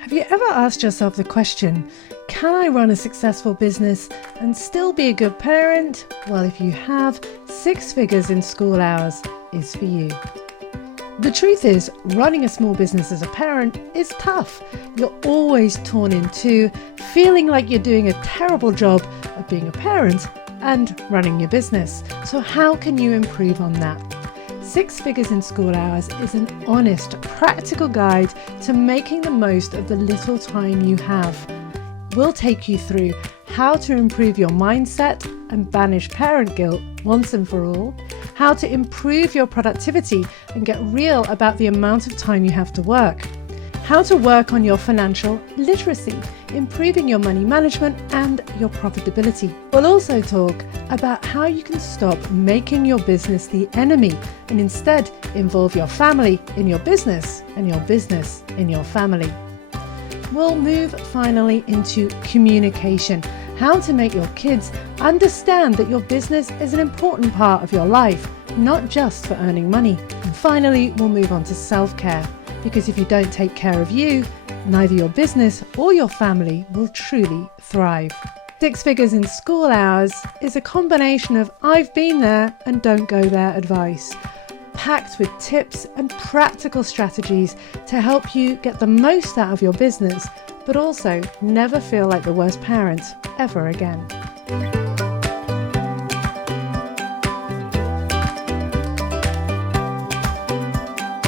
Have you ever asked yourself the question, can I run a successful business and still be a good parent? Well, if you have, 6 figures in school hours is for you. The truth is, running a small business as a parent is tough. You're always torn in two, feeling like you're doing a terrible job of being a parent and running your business. So how can you improve on that? 6 Figures in School Hours is an honest, practical guide to making the most of the little time you have. We'll take you through how to improve your mindset and banish parent guilt once and for all, how to improve your productivity and get real about the amount of time you have to work, how to work on your financial literacy, improving your money management and your profitability. We'll also talk about how you can stop making your business the enemy and instead involve your family in your business and your business in your family. We'll move finally into communication, how to make your kids understand that your business is an important part of your life, not just for earning money. And finally, we'll move on to self-care, because if you don't take care of you, neither your business or your family will truly thrive. 6 Figures in School Hours is a combination of I've been there and don't go there advice, packed with tips and practical strategies to help you get the most out of your business, but also never feel like the worst parent ever again.